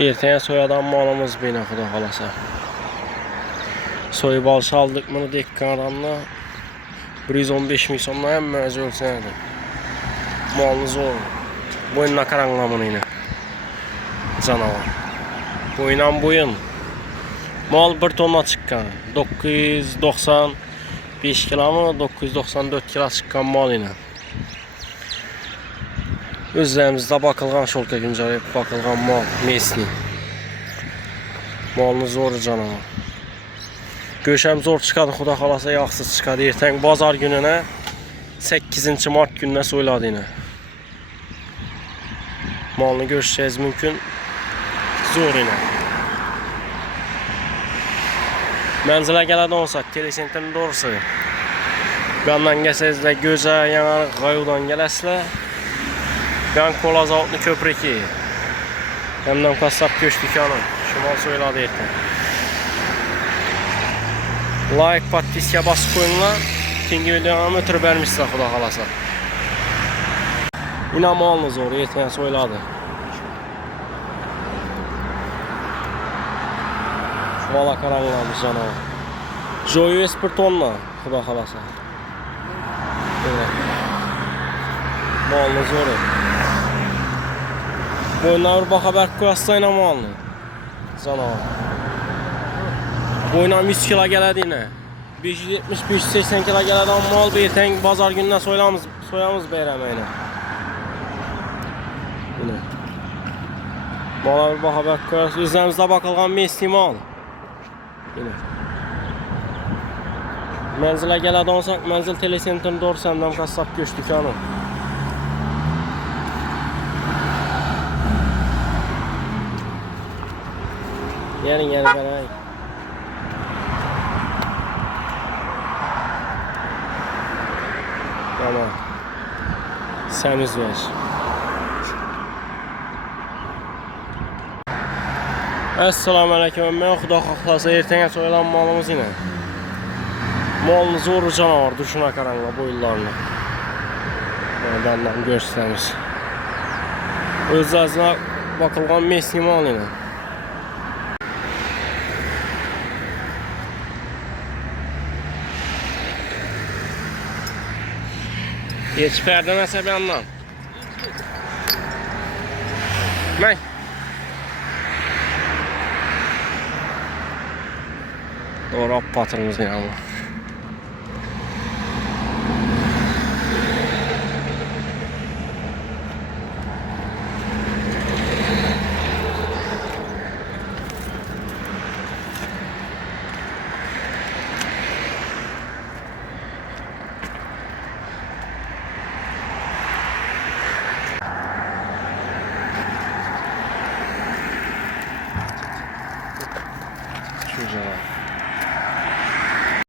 Ertəyə soyadan malımız beni xuda xalasa. Soyub alış aldık bunu dekkanlarla 115 min sonuna hem məcə ölçənədir. Malınız olur. Boyunla karanlamını yine. Canavar. Boyunan boyun. Mal 1 tonna çıkan. 995 kilo 994 kilo çıkan mal yine. Özlərimizdə bakılğan şolka güncələyib bakılğan mal mesni. Malınız zor canavar. Göşəm zor çıxadı xuda xalasa yaxsız çıxadı. Ertəng bazar gününə 8 mart gününə soyladı yine. Malını görüşeceğiz mümkün. Zor yine. Mənzilə gələdə olsaq, telesentin doğrusu. Qandan gəlsəzlə gözə, yanarıq, qayudan gələsilə. Qan Kolazaltlı köpreki. Həmdən Qassab Göç dükkanı. Şimal soyladı ertən. Like, podpiska basıb koyunlar. İkinci videomu ötürü vermişsə xuda xalasa. Yine malınız zor, ertən soyladı. Vala karanlıqlarımız canavar. Joyu S1 tonla xuda xalasa. Malınız zor. Boyunlar bir baxa bərk qoyaslayla malını. Canavar. Boyunlar 100 kilo gələdi yine. 570-580 kilo gələdi ama mal bir ertən bazar gününə soyamız bəyərəməyinə. Mala bir baxa bərk qoyaslayla. Üzlərimizdə bakılğan mesni mal. Yine. Mənzilə gələdə olsaq, mənzil telesentin doğru səndən Qassab Göç dükkanı. Gelin gələk. Tamam. Səmiz ver. Esselamu aleyküm. Mən xuda xalasa ertəngə soyulan malımız yine. Malınız zor canavar. Duşuna karanla boyullarına. Benden görsəmiz. Özlərinə bakılğan mesni mal yine. Geç pərdə nəsə bir anlam. Mən. Doğru patronumuz yanına. Şu canavar.